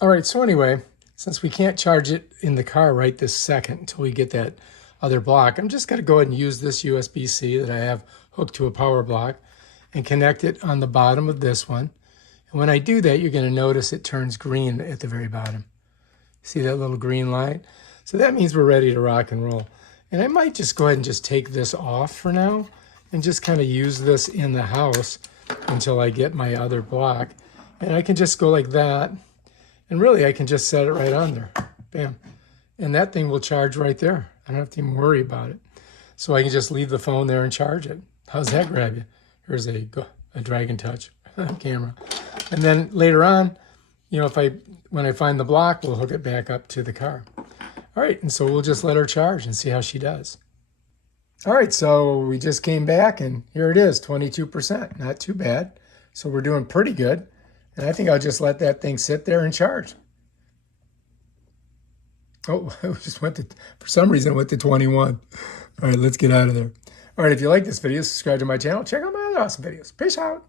All right, so anyway, since we can't charge it in the car right this second until we get that other block, I'm just going to go ahead and use this USB-C that I have hooked to a power block and connect it on the bottom of this one. And when I do that, you're going to notice it turns green at the very bottom. See that little green light? So that means we're ready to rock and roll. And I might just go ahead and just take this off for now and just kind of use this in the house until I get my other block. And I can just go like that. And really, I can just set it right on there. Bam. And that thing will charge right there. I don't have to even worry about it. So I can just leave the phone there and charge it. How's that grab you? Here's a Dragon Touch camera. And then later on, you know, when I find the block, we'll hook it back up to the car. All right, and so we'll just let her charge and see how she does. All right, so we just came back, and here it is, 22%. Not too bad. So we're doing pretty good. And I think I'll just let that thing sit there and charge. Oh, it just went to, for some reason, it went to 21. All right, let's get out of there. All right, if you like this video, subscribe to my channel. Check out my other awesome videos. Peace out.